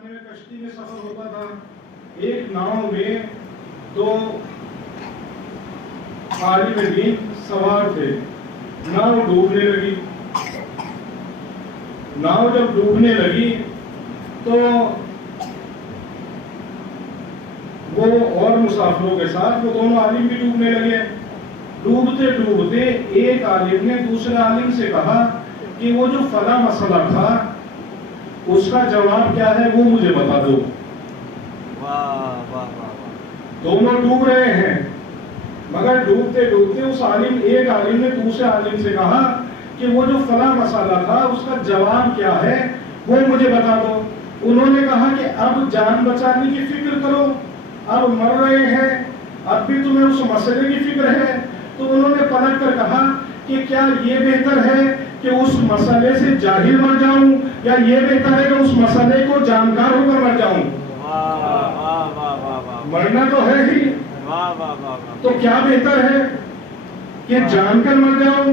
زمانے میں کشتی میں سفر ہوتا تھا. ایک ناؤ میں دو عالم دین سوار تھے. ناؤ ڈوبنے لگی. ناؤ جب ڈوبنے لگی تو وہ اور مسافروں کے ساتھ وہ دونوں عالم بھی ڈوبنے لگے. ڈوبتے ڈوبتے ایک عالم نے دوسرے عالم سے کہا کہ وہ جو فلاں مسئلہ تھا اس کا جواب کیا ہے وہ مجھے بتا دو. دونوں ڈوب رہے ہیں مگر ڈوبتے ڈوبتے اس ایک عالم نے دوسرے عالم سے کہا کہ وہ جو فلاں مسئلہ تھا اس کا جواب کیا ہے وہ مجھے بتا دو. انہوں نے کہا کہ اب جان بچانے کی فکر کرو, اب مر رہے ہیں, اب بھی تمہیں اس مسئلے کی فکر ہے. تو انہوں نے پلٹ کر کہا کہ کیا یہ بہتر ہے کہ اس مسئلے سے جاہل مر جاؤں یا یہ بہتر ہے کہ اس مسئلے کو جانکار ہو کر مر جاؤں. مرنا تو ہے ہی, تو کیا بہتر ہے کہ جان کر مر جاؤں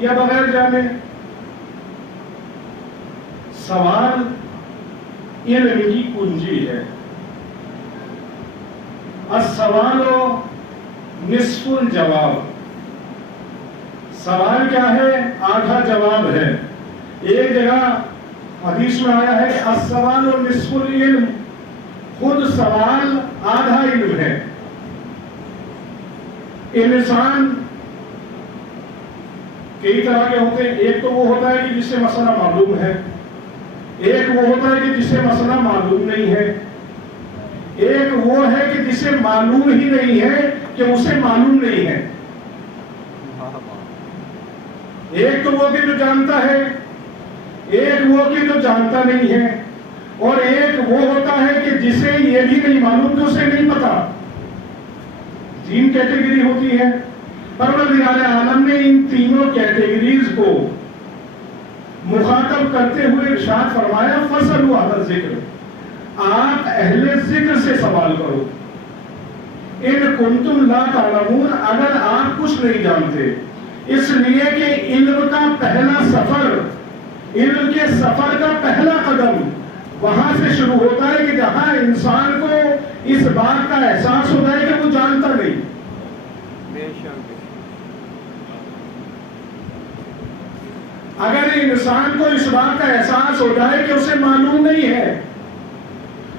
یا بغیر جانے. سوال علم کی کنجی ہے. السوال نصف الجواب. سوال کیا ہے؟ آدھا جواب ہے. ایک جگہ حدیث میں آیا ہے کہ السوال نصف العلم. خود سوال آدھا علم ہے. انسان کئی طرح کے ہوتے ہیں. ایک تو وہ ہوتا ہے کہ جسے مسئلہ معلوم ہے, ایک وہ ہوتا ہے کہ جسے مسئلہ معلوم نہیں ہے, ایک وہ ہے کہ جسے معلوم ہی نہیں ہے کہ اسے معلوم نہیں ہے. ایک تو وہ کہ جو جانتا ہے, ایک وہ کہ جو جانتا نہیں ہے, اور ایک وہ ہوتا ہے کہ جسے یہ بھی نہیں معلوم کہ اسے نہیں پتا. تین کیٹیگری ہوتی ہے. پروردگار عالم نے ان تینوں کیٹیگریز کو مخاطب کرتے ہوئے ارشاد فرمایا فَاسْأَلُوا أَهْلَ الذِّكْرِ. آپ اہل ذکر سے سوال کرو. ان کنتم لا تعلمون, اگر آپ کچھ نہیں جانتے. اس لیے کہ علم کا پہلا سفر, علم کے سفر کا پہلا قدم وہاں سے شروع ہوتا ہے کہ جہاں انسان کو اس بات کا احساس ہوتا ہے کہ وہ جانتا نہیں. اگر انسان کو اس بات کا احساس ہو جائے کہ اسے معلوم نہیں ہے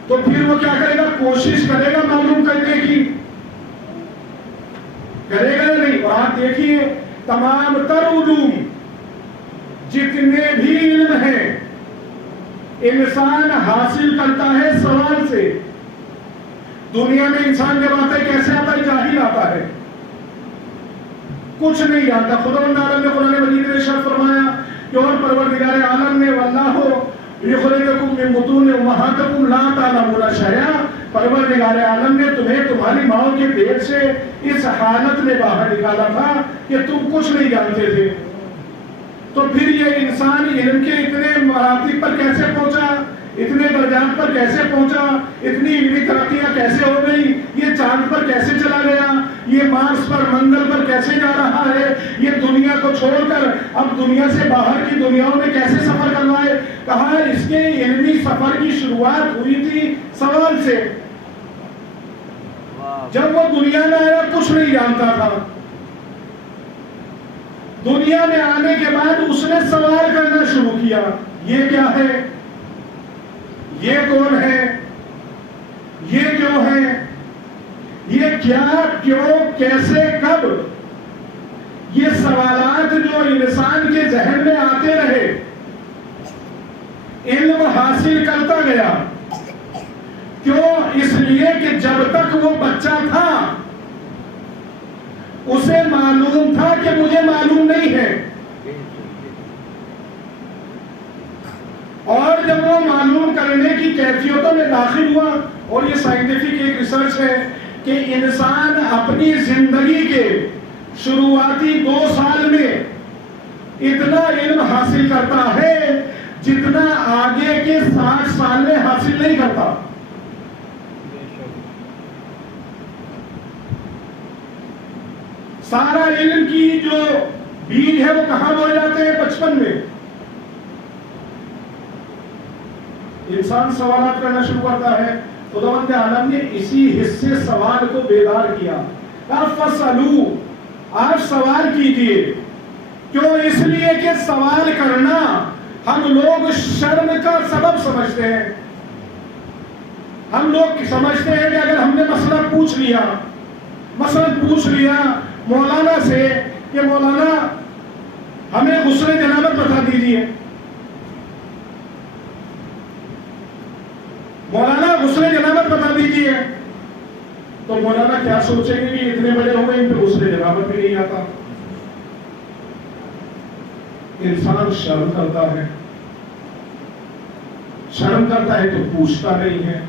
تو پھر وہ کیا کرے گا؟ کوشش کرے گا معلوم کرنے کی. کرے گا یا نہیں؟ اور آپ دیکھیے تمام تر علوم جتنے بھی علم ہیں انسان حاصل کرتا ہے سوال سے. دنیا میں انسان جب آتا ہے کیسے آتا ہے؟ جاہل آتا ہے, کچھ نہیں جانتا. خداوند عالم نے قرآن مجید میں ارشاد فرمایا کہ اور پروردگار عالم نے واللہ یخرجکم من بطون امہاتکم لا تعلمون شیئا. پروردگار عالم نے تمہیں تمہاری ماؤں کے پیٹ سے اس حالت میں باہر نکالا تھا کہ تم کچھ نہیں جانتے تھے. تو پھر یہ انسان علم کے اتنے مراتب پر کیسے پہنچا, اتنے درجات پر کیسے پہنچا, اتنی علمی ترقیاں کیسے ہو گئی, یہ چاند پر کیسے چلا گیا, یہ مارس پر منگل پر کیسے جا رہا ہے, یہ دنیا کو چھوڑ کر اب دنیا سے باہر کی دنیاوں میں کیسے سفر کرنا ہے. کہا اس کے علمی سفر کی شروعات ہوئی تھی سوال سے. جب وہ دنیا میں آیا کچھ نہیں جانتا تھا. دنیا میں آنے کے بعد اس نے سوال کرنا شروع کیا, یہ کیا ہے, یہ کون ہے, یہ کیوں ہے, یہ کیا, کیوں, کیسے, کب. یہ سوالات جو انسان کے ذہن میں آتے رہے, علم حاصل کرتا گیا. کیوں؟ اس لیے کہ جب تک وہ بچہ تھا اسے معلوم تھا کہ مجھے معلوم نہیں ہے, اور جب وہ معلوم کرنے کی کیفیتوں میں داخل ہوا, اور یہ سائنٹیفک ایک ریسرچ ہے کہ انسان اپنی زندگی کے شروعاتی 2 سال میں اتنا علم حاصل کرتا ہے جتنا آگے کے 60 سال میں حاصل نہیں کرتا. سارا علم کی جو بیج ہے وہ کہاں بوئے جاتے ہیں؟ بچپن میں. انسان سوالات کرنا شروع کرتا ہے. خداوند عالم نے اسی حصے سوال کو بیدار کیا. فَاسْأَلُوا، آپ سوال کیجئے. کیوں؟ اس لیے کہ سوال کرنا ہم لوگ شرم کا سبب سمجھتے ہیں. ہم لوگ سمجھتے ہیں کہ اگر ہم نے مسئلہ پوچھ لیا مولانا سے کہ مولانا ہمیں غسل جنابت بتا دیجئے، مولانا غسل جنابت بتا دیجئے، تو مولانا کیا سوچیں گے کہ اتنے بڑے ہو گئے ان پہ غسل جنابت بھی نہیں آتا. انسان شرم کرتا ہے تو پوچھتا نہیں ہے.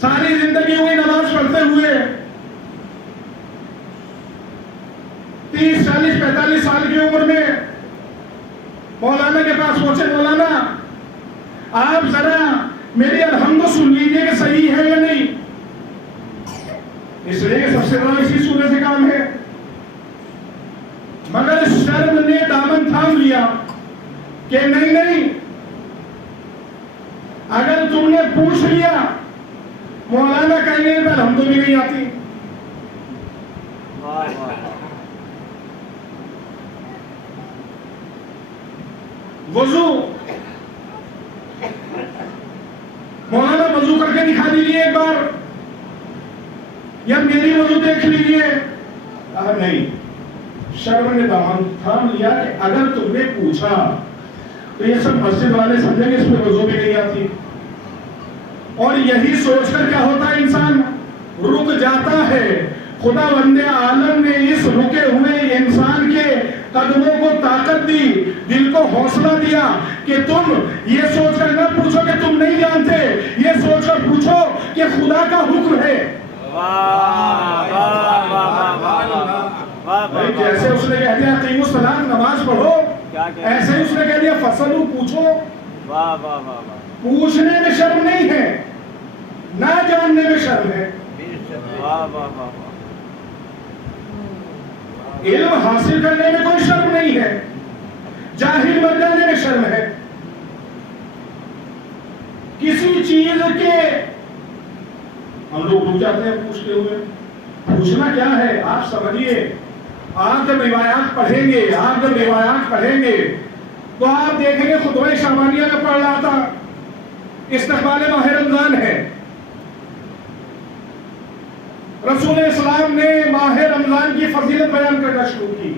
ساری زندگی ہوئی نماز پڑھتے ہوئے، 30 40 45 سال کی عمر میں مولانا کے پاس پہنچے. مولانا آپ ذرا میری الحمد سن لیجیے کہ صحیح ہے یا نہیں. اس لیے سب سے بڑا اسی سورے سے کام ہے. مگر شرم نے دامن تھام لیا کہ نہیں، اگر تم نے پوچھ لیا مولانا کہیں گے الحمد بھی نہیں آتی. وضو، مولانا وضو کر کے دکھا دیجیے ایک بار، یا میری وضو دیکھ لیجیے. نہیں، شرم نے دامن تھام لیا کہ اگر تم نے پوچھا تو یہ سب مسجد والے سمجھیں گے اس میں وضو بھی نہیں آتی. اور یہی سوچ کر کیا ہوتا ہے، انسان رک جاتا ہے. خداوند عالم نے اس رکے ہوئے انسان کے قدموں کو طاقت دی، دل کو حوصلہ دیا کہ تم یہ سوچ کر نہ پوچھو کہ تم نہیں جانتے، یہ سوچ کر پوچھو کہ خدا کا حکم ہے. جیسے اس نے کہہ دیا قیموا الصلاۃ، نماز پڑھو، ایسے ہی اس نے کہہ دیا فصلوا، پوچھو. پوچھنے میں شرم نہیں ہے، نہ جاننے میں شرم ہے. علم حاصل کرنے میں کوئی شرم نہیں ہے، جاہل بن جانے میں شرم ہے. کسی چیز کے ہم لوگ رک جاتے ہیں پوچھتے ہوئے. پوچھنا کیا ہے آپ سمجھیے. آپ جب روایات پڑھیں گے تو آپ دیکھیں گے خطبہ شعبانیہ میں پڑھ رہا تھا، استقبال ماہ رمضان ہے. رسول اسلام نے ماہ رمضان کی فضیلت بیان کرنا شروع کی.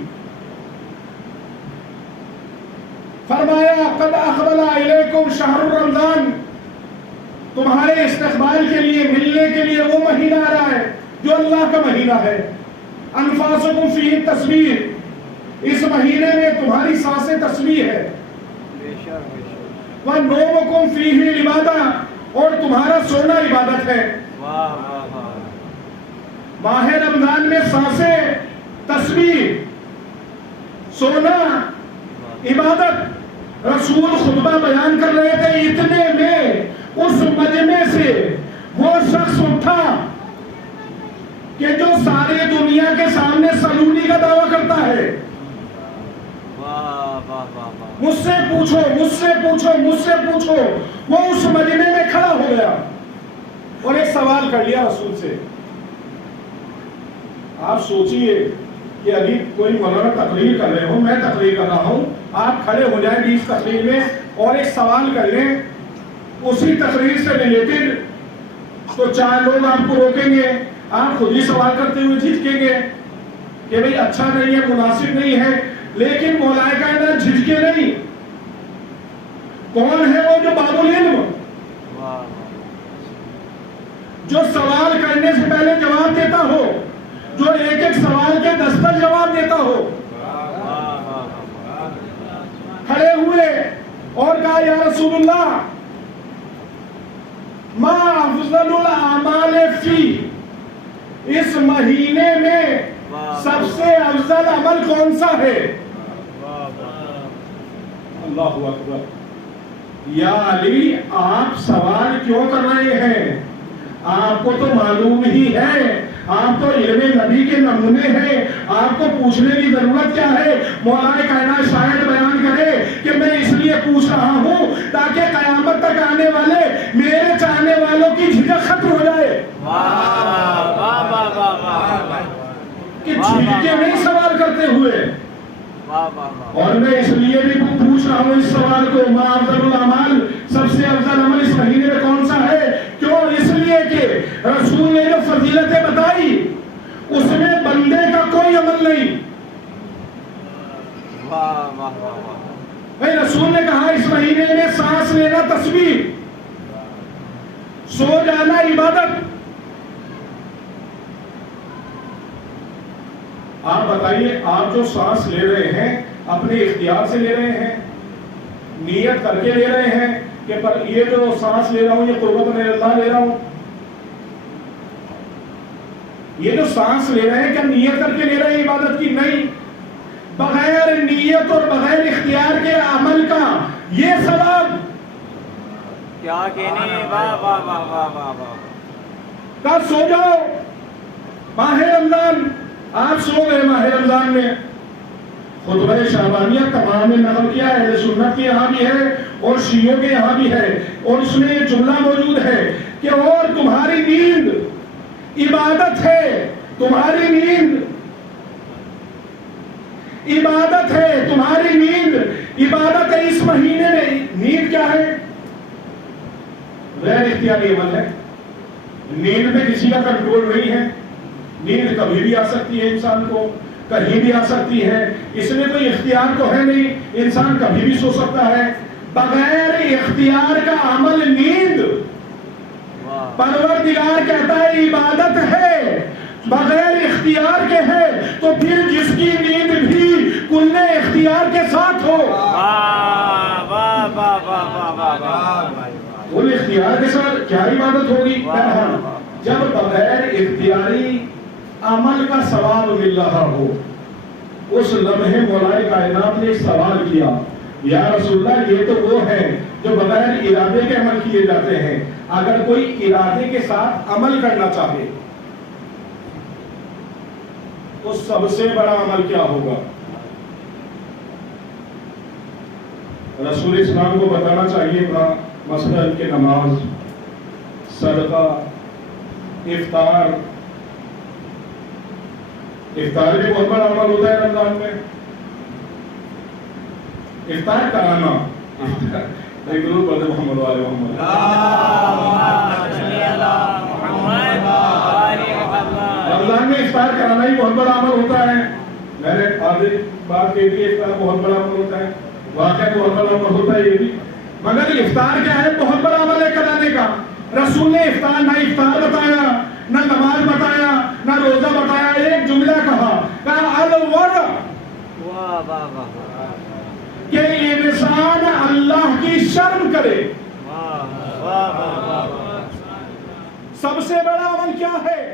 فرمایا قد اقبل الیکم شہر رمضان، تمہارے استقبال کے لیے، ملنے کے لیے وہ مہینہ آ رہا ہے جو اللہ کا مہینہ ہے. انفاسکم فیہ تسبیح، اس مہینے میں تمہاری سانسیں تسبیح ہے. وَنَوْمُكُمْ فِيهِ عِبَادَةٌ، اور تمہارا سونا عبادت ہے. ماہ رمضان میں سانسیں تسبیح، سونا عبادت. رسول خطبہ بیان کر رہے تھے، اتنے میں اس مجمع سے وہ شخص اٹھا کہ جو ساری دنیا کے سامنے سلونی کا دعویٰ کرتا ہے. مجھ سے پوچھو. وہ اس مجمع میں کھڑا ہو گیا اور ایک سوال کر لیا رسول سے. آپ سوچئے کہ ابھی کوئی مولانا تقریر کر رہے ہو، میں تقریر کر رہا ہوں، آپ کھڑے ہو جائیں گے اس تقریر میں اور ایک سوال کر لیں اسی تقریر سے ریلیٹڈ، تو 4 لوگ آپ کو روکیں گے، آپ خود ہی سوال کرتے ہوئے جھجکیں گے کہ بھئی اچھا نہیں ہے، مناسب نہیں ہے. لیکن مولا کائنات جھجکے نہیں. کون ہے وہ جو باب العلم، جو سوال کرنے سے پہلے جواب دیتا ہو، جو ایک ایک سوال کے 10 جواب دیتا ہو. کھڑے ہوئے اور کہا یا رسول اللہ ما افضل الاعمال فی، اس مہینے میں سب سے افضل عمل کون سا ہے؟ اللہ اکبر. یا علی، آپ سوال کیوں کر رہے ہیں؟ آپ کو تو معلوم ہی ہے، آپ تو علم نبی کے نمونے ہیں، آپ کو پوچھنے کی ضرورت کیا ہے؟ مولا کائنات شاید بیان کرے کہ میں اس لیے پوچھ رہا ہوں تاکہ قیامت تک آنے والے میرے چاہنے والوں کی جھجک ختم ہو جائے کہ جھجکے نہیں سوال کرتے ہوئے. اور میں اس لیے بھی پوچھ رہا ہوں اس سوال کو، ما افضل الاعمال، سب سے افضل عمل اس مہینے میں کون سا ہے؟ کیوں؟ اس لیے کہ رسول نے جو فضیلتیں بتائی اس میں بندے کا کوئی عمل نہیں. رسول نے کہا اس مہینے میں سانس لینا تسبیح، سو جانا عبادت. آپ بتائیے، آپ جو سانس لے رہے ہیں اپنے اختیار سے لے رہے ہیں، نیت کر کے لے رہے ہیں کہ پر یہ جو سانس لے رہا ہوں یہ قربت میں اللہ لے رہا ہوں؟ یہ جو سانس لے رہے ہیں کیا نیت کر کے لے رہے ہیں عبادت کی؟ نہیں. بغیر نیت اور بغیر اختیار کے عمل کا یہ ثواب کیا کہنے. واہ واہ واہ واہ واہ واہ. کب سو جاؤ ماہ رمضان، آپ سو گئے ماہ رمضان میں، خطبہ شعبانیہ تمام نے نقل کیا ہے، اہل سنت کے یہاں بھی ہے اور شیعوں کے یہاں بھی ہے، اور اس میں یہ جملہ موجود ہے کہ اور تمہاری نیند عبادت ہے، تمہاری نیند عبادت ہے، تمہاری نیند عبادت ہے. اس مہینے میں نیند کیا ہے؟ غیر اختیاری عمل ہے. نیند میں کسی کا کنٹرول نہیں ہے. نیند کبھی بھی آ سکتی ہے، انسان کو کہیں بھی آ سکتی ہے، اس میں کوئی اختیار تو ہے نہیں. انسان کبھی بھی سو سکتا ہے. بغیر اختیار کا عمل نیند، پروردگار کہتا ہے عبادت ہے، بغیر اختیار کے ہے. تو پھر جس کی نیند بھی کل اختیار کے ساتھ ہو، کل اختیار کے ساتھ کیا عبادت ہوگی؟ جب بغیر اختیاری عمل کا ثواب مل رہا ہو. اس لمحے مولا کائنات نے سوال کیا، یا رسول اللہ یہ تو وہ ہے جو بغیر ارادے کے عمل کیے جاتے ہیں، اگر کوئی ارادے کے ساتھ عمل کرنا چاہے تو سب سے بڑا عمل کیا ہوگا؟ رسول اسلام کو بتانا چاہیے تھا مثلاً کہ نماز، صدقہ، افطار. افطار بھی بہت بڑا عمل ہوتا ہے رمضان میں. افطار کرانا، محمد والے محمد، رمضان میں افطار کرانا ہی بہت بڑا عمل ہوتا ہے. میں نے آدھی بات کہی تھی افطار بہت بڑا عمل ہوتا ہے، واقعہ بہت بڑا عمل ہوتا ہے یہ بھی. مگر افطار کیا ہے؟ بہت بڑا عمل ہے کرانے کا. رسول نے افطار نہ افطار بتایا، نہ نماز بتایا، نہ روزہ بتایا. ایک جملہ کہا الورع، کہ انسان اللہ کی شرم کرے. سب سے بڑا عمل کیا ہے؟